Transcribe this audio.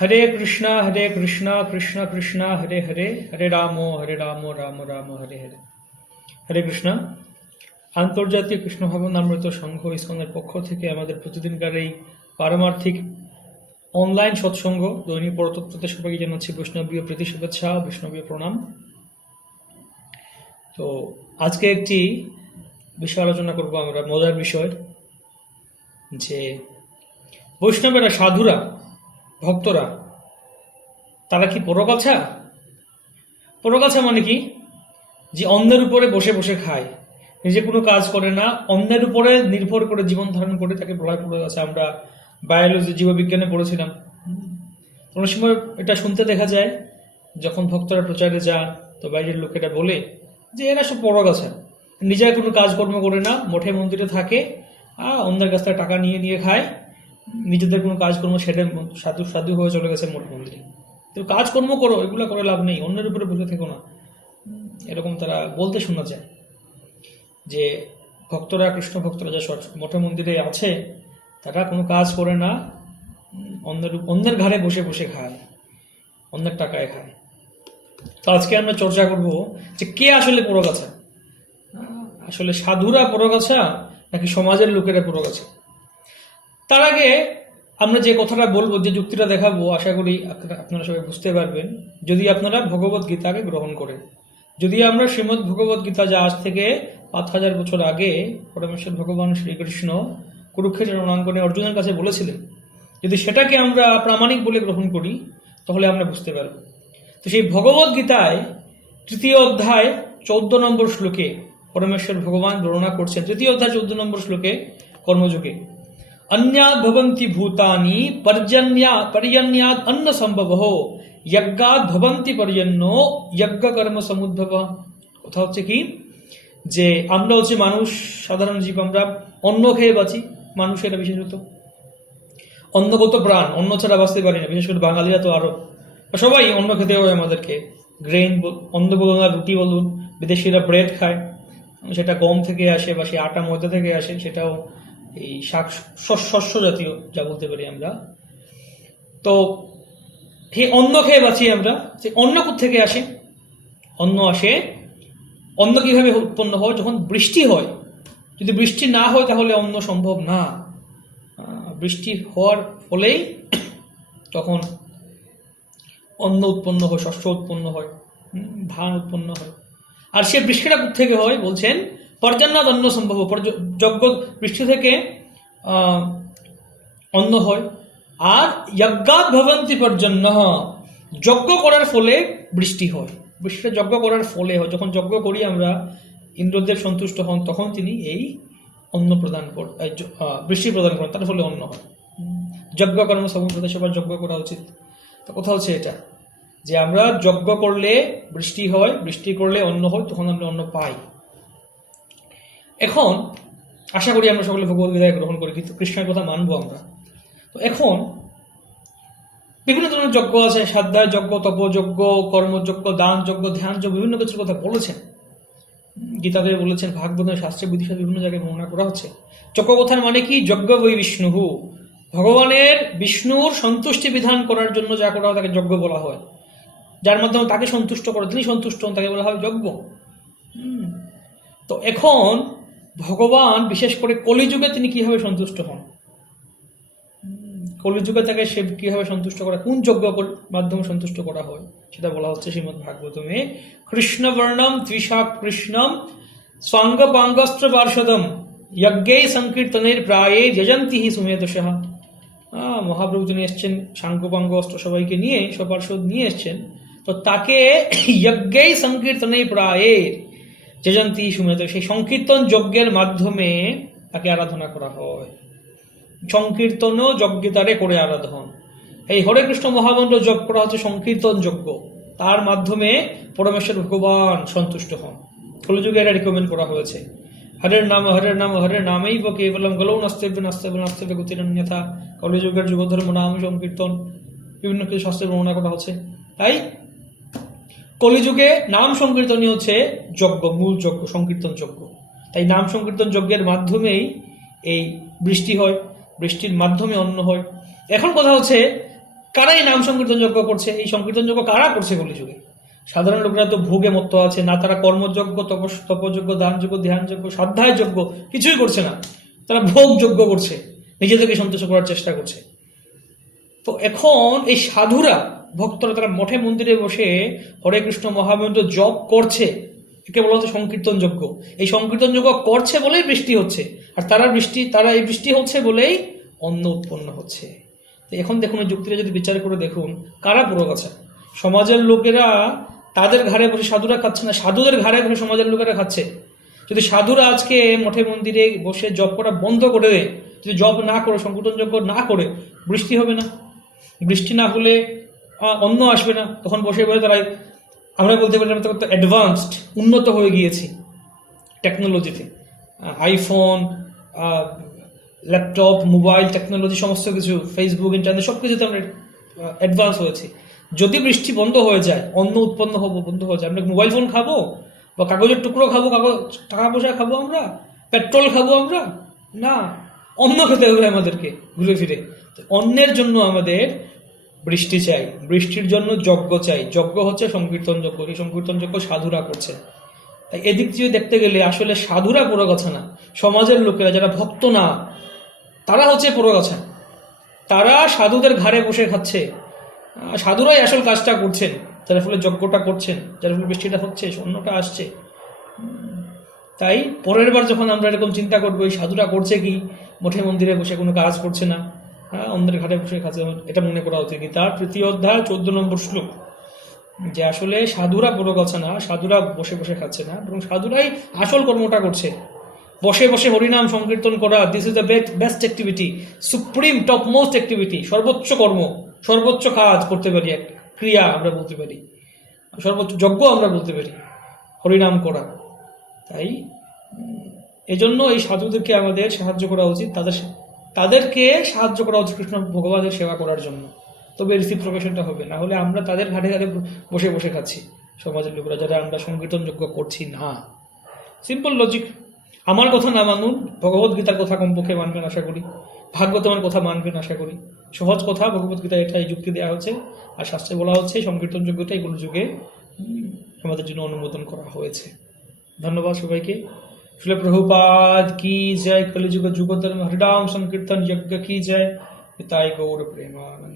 হরে কৃষ্ণ হরে কৃষ্ণ কৃষ্ণ কৃষ্ণ, হরে হরে হরে রাম হরে রাম রাম রাম, হরে হরে। হরে কৃষ্ণ। আন্তর্জাতিক কৃষ্ণ ভবন অমৃত সংঘ ইস্কনের পক্ষ থেকে আমাদের প্রতিদিনকার এই পারমার্থিক অনলাইন সৎসঙ্গ, দৈনিক পরতত্ত্বতে সবাইকে জানাচ্ছি বৈষ্ণবীয় প্রীতি, শুভেচ্ছা, বৈষ্ণবীয় প্রণাম। তো আজকে একটি বিষয় আলোচনা করব আমরা, মজার বিষয়, যে বৈষ্ণবেরা সাধুরা ভক্তরা, তারা কি পরকাছা পরকাছা মানে কি? যে অন্যের উপরে বসে বসে খায়। নিজে কোনো কাজ করে না, অন্যের উপরে নির্ভর করে জীবন ধারণ করে তাকে পড়ে আছে। আমরা বায়োলজি জীববিজ্ঞানে পড়েছিলাম। কোনো সময় এটা শুনতে দেখা যায়, যখন ভক্তরা প্রচারে যান, তো বাইরের লোকেরা বলে যে এরা সব পরগাছা নিজের কোনো কাজকর্ম করে না মঠে মন্দিরে থাকে অন্যের কাছ থেকে টাকা নিয়ে নিয়ে খায়। নিজেদের কোনো কাজকর্ম সেরে সাধু সাধু হয়ে চলে গেছে মঠ মন্দিরে। তো কাজকর্ম করো, এগুলো করে লাভ নেই, অন্যের উপরে বসে থেকো না। এরকম তারা বলতে শোনা যায় যে, ভক্তরা, কৃষ্ণ ভক্তরা যা মঠে মন্দিরে আছে, তারা কোনো কাজ করে না, অন্যের অন্যের ঘাড়ে বসে বসে খায়, অন্যের টাকায় খায়। তো আজকে আমরা চর্চা করব যে কে আসলে পরগাছা? আসলে সাধুরা পরগাছা নাকি সমাজের লোকেরা পরগাছা? তার আগে আমরা যে কথাটা বলব, যে যুক্তিটা দেখাবো, আশা করি আপনারা সবাই বুঝতে পারবেন। যদি আপনারা ভগবত গীতাকে গ্রহণ করেন, যদি আমরা শ্রীমদ্ ভগবত গীতা যা আজ থেকে পাঁচ হাজার বছর আগে পরমেশ্বর ভগবান শ্রীকৃষ্ণ কুরুক্ষেত্র রণাঙ্গনে অর্জুনের কাছে বলেছিলেন, যদি সেটাকে আমরা প্রামাণিক বলে গ্রহণ করি, তাহলে আমরা বুঝতে পারব। তো সেই ভগবত গীতায় তৃতীয় অধ্যায় চৌদ্দ নম্বর শ্লোকে পরমেশ্বর ভগবান বর্ণনা করছেন। তৃতীয় অধ্যায় চৌদ্দ নম্বর শ্লোকে কর্মযুগে। अन्याद भवन्ति भूतानि पर्जन्या पर्यन्याद अन्न संभव यज्ञाद भवन्ति पर्यन्नो यज्ञ কর্ম সমুদ্ভব কথা হচ্ছে কি যে আমরা হচ্ছে মানুষ সাধারণ জীব আমরা অন্ন খেয়ে বাঁচি মানুষেরা বিশেষত অন্নগত প্রাণ অন্ন ছাড়া বাঁচতে পারি না বিশেষ করে বাঙালিরা তো আরো সবাই অন্ন খেতে হয় আমাদেরকে গ্রেন অন্ন বলুন আর রুটি বলুন বিদেশিরা ব্রেড খায় সেটা গম থেকে আসে বা সেই আটা ময়দা থেকে আসে সেটাও এই শাক শস্য জাতীয়, যা বলতে পারি আমরা। তো সেই অন্ন খেয়ে বাঁচি আমরা সেই অন্ন থেকে আসে? অন্ন আসে, অন্ন কীভাবে উৎপন্ন হয়? যখন বৃষ্টি হয়, যদি বৃষ্টি না হয় তাহলে অন্ন সম্ভব না। বৃষ্টি হওয়ার ফলেই তখন অন্ন উৎপন্ন হয়, শস্য উৎপন্ন হয় ধান উৎপন্ন হয়। আর সে বৃষ্টিটা থেকে হয়, বলছেন পর্যান্নাদ অন্ন সম্ভব যজ্ঞ বৃষ্টি থেকে অন্ন হয়। আর যজ্ঞাত ভবন্তি পর্জন্য যজ্ঞ করার ফলে বৃষ্টি হয়। বৃষ্টিটা যজ্ঞ করার ফলে হয়। যখন যজ্ঞ করি আমরা, ইন্দ্রদেব সন্তুষ্ট হন, তখন তিনি এই অন্ন প্রদান কর বৃষ্টি প্রদান করেন। তার ফলে অন্ন হয়। যজ্ঞ কর্ম সমুদ্র সবার যজ্ঞ করা উচিত। তো কথা হচ্ছে এটা, যে আমরা যজ্ঞ করলে বৃষ্টি হয়, বৃষ্টি করলে অন্ন হয়, তখন আমরা অন্ন পাই। এখন আশা করি আমরা সকলে ভগবদ্গীতায় গ্রহণ করি, কিন্তু কৃষ্ণের কথা মানবো আমরা। তো এখন বিভিন্ন ধরনের যজ্ঞ আছে, সাধ্যায় যজ্ঞ, তপযজ্ঞ, কর্মযজ্ঞ দান যজ্ঞ ধ্যান যজ্ঞ বিভিন্ন কিছুর কথা বলেছেন। গীতাতে বলেছেন, ভাগবতের শাস্ত্রে বিধিশাস্ত্রে বিভিন্ন জায়গায় বর্ণনা করা হচ্ছে। যজ্ঞ কথার মানে কি? যজ্ঞ বৈ বিষ্ণুহু ভগবানের বিষ্ণুর সন্তুষ্টি বিধান করার জন্য যা করা হয় তাকে যজ্ঞ বলা হয়। যার মাধ্যমে তাকে সন্তুষ্ট করে, তিনি সন্তুষ্ট হন, তাকে বলা হয় যজ্ঞ। তো এখন ভগবান, বিশেষ করে কলিযুগে তিনি কীভাবে সন্তুষ্ট হন? কলিযুগে তাকে সে কীভাবে সন্তুষ্ট করা, কোন যজ্ঞ মাধ্যমে সন্তুষ্ট করা হয়? সেটা বলা হচ্ছে শ্রীমদ ভাগবতমে কৃষ্ণবর্ণম ত্রিশাক কৃষ্ণম স্বাঙ্গপাঙ্গস্ত্র পার্ষদম যজ্ঞেই সংকীর্তনের প্রায়ে যজন্তি হি সুমেধসহ মহাপ্রভু তিনি এসছেন সাঙ্গপাঙ্গ অস্ত্র সবাইকে নিয়ে সপার্ষদ নিয়ে এসছেন, তো তাকে যজ্ঞেই সংকীর্তনে প্রায়ে যজন্তি সুমেধ সেই সংকীর্তন যজ্ঞের মাধ্যমে তাকে আরাধনা করা হয়। সংকীর্তন যজ্ঞিতারে করে আরাধন। এই হরে কৃষ্ণ মহামন্ত্র যজ্ঞ করা হচ্ছে সংকীর্তন যজ্ঞ। তার মাধ্যমে পরমেশ্বর ভগবান সন্তুষ্ট হন। কলযুগে এটা রিকমেন্ড করা হয়েছে। হরের নাম হরের নাম হরের নামেই বা কেবলম গলৌ নাস্তেব্য নাস্তেব্য নাস্তেব্য গতিরন্যথা কলিযুগের যুগধর্ম নাম সংকীর্তন। বিভিন্ন কিছু শাস্ত্রের বর্ণনা করা হচ্ছে। তাই কলিযুগে নাম সংকীর্তনই হচ্ছে যজ্ঞ, মূল যজ্ঞ, সংকীর্তন যজ্ঞ। তাই নাম সংকীর্তন যজ্ঞের মাধ্যমেই এই বৃষ্টি হয়, বৃষ্টির মাধ্যমে অন্ন হয়। এখন কথা হচ্ছে কারা এই নাম সংকীর্তন যজ্ঞ করছে? এই সংকীর্তন যজ্ঞ কারা করছে কলিযুগে? সাধারণ লোকেরা তো ভোগে মত্ত আছে, না তারা কর্মযজ্ঞ, তপস, তপযজ্ঞ দানযোগ্য ধ্যানযোগ্য সাধ্যায় যোগ্য কিছুই করছে না। তারা ভোগ যজ্ঞ করছে, নিজেদেরকে সন্তুষ্ট করার চেষ্টা করছে। তো এখন এই সাধুরা ভক্তরা তারা মঠে মন্দিরে বসে হরে কৃষ্ণ মহামন্ত্র জপ করছে। একে বলা হচ্ছে সংকীর্তন যজ্ঞ। এই সংকীর্তন যজ্ঞ করছে বলেই বৃষ্টি হচ্ছে। আর তারা বৃষ্টি, তারা এই বৃষ্টি হচ্ছে বলেই অন্ন উৎপন্ন হচ্ছে। তো এখন দেখুন যুক্তিটা যদি বিচার করে দেখুন, কারা পুরোগাছা সমাজের লোকেরা তাদের ঘাড়ে বসে সাধুরা খাচ্ছে না? সাধুদের ঘাড়ে বসে সমাজের লোকেরা খাচ্ছে? যদি সাধুরা আজকে মঠে মন্দিরে বসে জপ করা বন্ধ করে দেয়, যদি জপ না করে, সংকীর্তন যজ্ঞ না করে, বৃষ্টি হবে না? বৃষ্টি না হলে আহ, অন্ন আসবে না। তখন বসে বসে তারা আমরা বলতে পারি আমরা তো অ্যাডভান্সড উন্নত হয়ে গিয়েছি টেকনোলজিতে আইফোন ল্যাপটপ মোবাইল টেকনোলজি সমস্ত কিছু ফেসবুক ইন্টারনেট সব কিছুতে আমরা অ্যাডভান্স হয়েছি। যদি বৃষ্টি বন্ধ হয়ে যায় অন্ন উৎপন্ন হব বন্ধ হয়ে যায় আমরা মোবাইল ফোন খাব? বা কাগজের টুকরো খাব কাগজ টাকা পয়সা খাব আমরা? পেট্রোল খাব আমরা? না। অন্ন খেতে হবে আমাদেরকে ঘুরে ফিরে। অন্যের জন্য আমাদের বৃষ্টি চাই। বৃষ্টির জন্য যজ্ঞ চাই। যজ্ঞ হচ্ছে সংকীর্তন যজ্ঞ। এই সংকীর্তন যজ্ঞ সাধুরা করছে। তাই এদিক দিয়ে দেখতে গেলে আসলে সাধুরা পুরো কথা না। সমাজের লোকেরা যারা ভক্ত না, তারা হচ্ছে পুরো কথা তারা সাধুদের ঘাড়ে বসে খাচ্ছে। সাধুরাই আসল কাজটা করছেন। যার ফলে যজ্ঞটা করছেন, যার ফলে বৃষ্টিটা হচ্ছে অন্যটা আসছে। তাই পরের বার যখন আমরা এরকম চিন্তা করব, এই সাধুরা করছে কি? মঠে মন্দিরে বসে কোনো কাজ করছে না। হ্যাঁ অন্যের ঘাটে বসে খাচ্ছে, এটা মনে করা উচিত। তার তৃতীয় অধ্যায়, চোদ্দ নম্বর শ্লোক, যে আসলে সাধুরা বড় কথা না, সাধুরা বসে বসে খাচ্ছে না, বরং সাধুরাই আসল কর্মটা করছে। বসে বসে হরিনাম সংকীর্তন করা this is the best activity supreme top most activity সর্বোচ্চ কর্ম, সর্বোচ্চ কাজ করতে পারি, এক ক্রিয়া আমরা বলতে পারি, সর্বোচ্চ যজ্ঞ আমরা বলতে পারি, হরিনাম করা। তাই এজন্য এই সাধুদেরকে আমাদের সাহায্য করা উচিত, তাদের তাদেরকে সাহায্য করা উচিত কৃষ্ণ ভগবানের সেবা করার জন্য। তবে রিসিপ্রোকেশনটা হবে, না হলে আমরা তাদের ঘাটে ঘাটে বসে বসে খাচ্ছি সমাজের লোকরা, যারা আমরা সংকীর্তন যোগ্য করছি না। সিম্পল লজিক আমার কথা না মানুন, ভগবত গীতার কথা কমপক্ষে মানবেন আশা করি। ভাগবতমের কথা মানবেন আশা করি। সহজ কথা, ভগবত গীতা এটাই যুক্তি দেওয়া হচ্ছে। আর শাস্ত্রে বলা হচ্ছে, সংকীর্তন যোগ্যতা এগুলো যুগে আমাদের জন্য অনুমোদন করা হয়েছে। ধন্যবাদ সবাইকে। শিল প্রভুপাদ কি জয় কলিযুগ যুগধর্ম হরিনাম সংকীর্তন যজ্ঞ কি জয় পিতাই গৌর প্রেমানন্দ